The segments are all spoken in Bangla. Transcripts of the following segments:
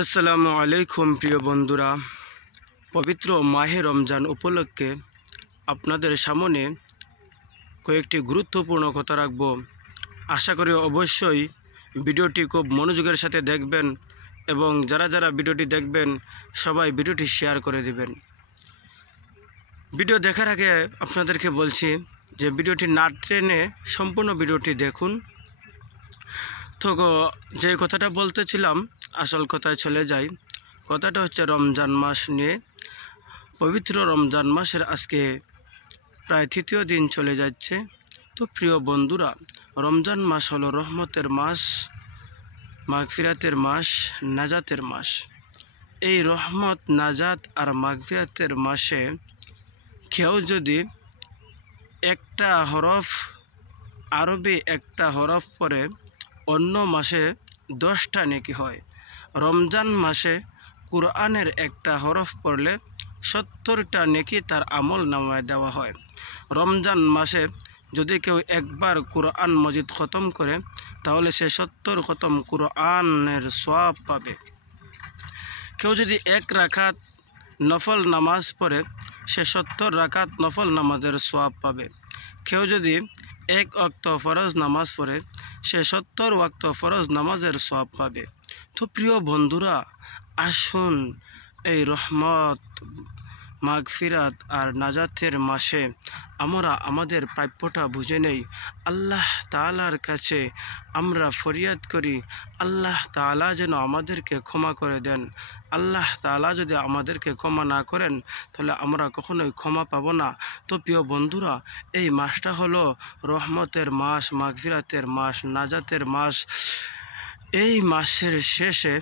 আসসালামু আলাইকুম প্রিয় বন্ধুরা, পবিত্র মাহে রমজান উপলক্ষে আপনাদের সামনে কয়েকটি গুরুত্বপূর্ণ কথা রাখব। আশা করি অবশ্যই ভিডিওটি খুব মনোযোগের সাথে দেখবেন এবং যারা যারা ভিডিওটি দেখবেন সবাই ভিডিওটি শেয়ার করে দিবেন। ভিডিও দেখার আগে আপনাদেরকে বলছি যে ভিডিওটি না টেনে সম্পূর্ণ ভিডিওটি দেখুন। তো যে কথাটা বলতেছিলাম আসল কথায় চলে যাই। কথাটা হচ্ছে রমজান মাস নিয়ে। পবিত্র রমজান মাসের আজকে প্রায় তৃতীয় দিন চলে যাচ্ছে। তো প্রিয় বন্ধুরা, রমজান মাস হলো রহমতের মাস, মাগফিরাতের মাস, নাজাতের মাস। এই রহমত, নাজাত আর মাগফিরাতের মাসে কেউ যদি একটা হরফ আরবি একটা হরফ পরে অন্য মাসে 10টা নেকি হয়। রমজান মাসে কুরআনের একটা হরফ পড়লে 70টা নেকি তার আমল নামায় দেওয়া হয়। রমজান মাসে যদি কেউ একবার কুরআন মজিদ খতম করে তাহলে সে 70 খতম কুরআনের সওয়াব পাবে। কেউ যদি 1 রাকাত নফল নামাজ পড়ে সে 70 রাকাত নফল নামাজের সওয়াব পাবে। কেউ যদি 1 ওয়াক্ত ফরজ নামাজ পড়ে সে 70 ওয়াক্ত ফরজ নামাজের সওয়াব পাবে। তো প্রিয় বন্ধুরা, আসুন এই রহমত, মাগফিরাত আর নাজাতের মাসে আমরা আমাদের প্রাপ্যটা বুঝে নেই। আল্লাহ তাআলার কাছে আমরা ফরিয়াদ করি, আল্লাহ তাআলা যেন আমাদেরকে ক্ষমা করে দেন। আল্লাহ তাআলা যদি আমাদেরকে ক্ষমা না করেন তাহলে আমরা কখনোই ক্ষমা পাবো না। তো প্রিয় বন্ধুরা, এই মাসটা হলো রহমতের মাস, মাগফিরাতের মাস, নাজাতের মাস। এই মাসের শেষে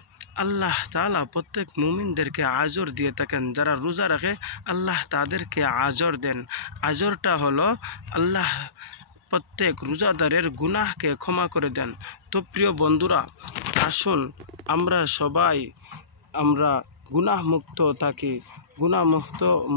আল্লাহ তাআলা প্রত্যেক মুমিনদেরকে আজর দিয়ে থাকেন। যারা রোজা রাখে আল্লাহ তাদেরকে আজর দেন। আজরটা হলো আল্লাহ প্রত্যেক রোজাদারের গুনাহকে ক্ষমা করে দেন। তো প্রিয় বন্ধুরা, আসুন আমরা সবাই গুনাহমুক্ত থাকি,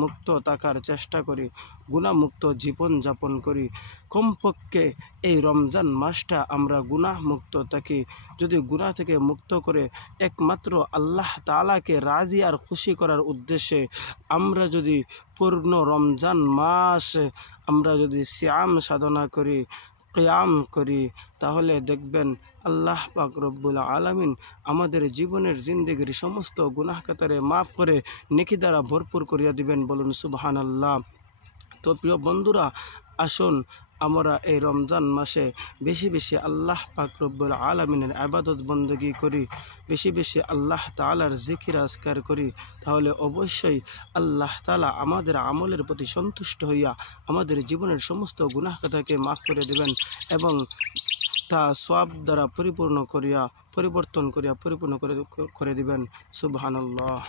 মুক্ত থাকার চেষ্টা করি, গুনাহমুক্ত জীবন যাপন করি। কমপক্ষে এই রমজান মাসটা আমরা গুনাহমুক্ত থাকি। যদি গুনাহ থেকে মুক্ত করে একমাত্র আল্লাহ তাআলাকে রাজি আর খুশি করার উদ্দেশ্যে আমরা যদি পূর্ণ রমজান মাস আমরা যদি সিয়াম সাধনা করি, কিয়াম করি, তাহলে দেখবেন আল্লাহ পাক রব্বুল আলামিন আমাদের জীবনের জিন্দেগির সমস্ত গুনাহ কাতারে মাফ করে নেকি দ্বারা ভরপুর করিয়া দিবেন। বলুন সুবহানাল্লাহ। তো প্রিয় বন্ধুরা, আসুন আমরা এই রমজান মাসে বেশি বেশি আল্লাহ পাক রব্বুল আলামিনের ইবাদত বندگی করি, বেশি বেশি আল্লাহ তাআলার জিকির আজকার করি। তাহলে অবশ্যই আল্লাহ তাআলা আমাদের আমলের প্রতি সন্তুষ্ট হইয়া আমাদের জীবনের সমস্ত গুনাহ খাতাকে মাফ করে দেবেন এবং তা সওয়াব দ্বারা পরিপূর্ণ করিয়া পরিবর্তন করিয়া পরিপূর্ণ করে দিবেন। সুবহানাল্লাহ।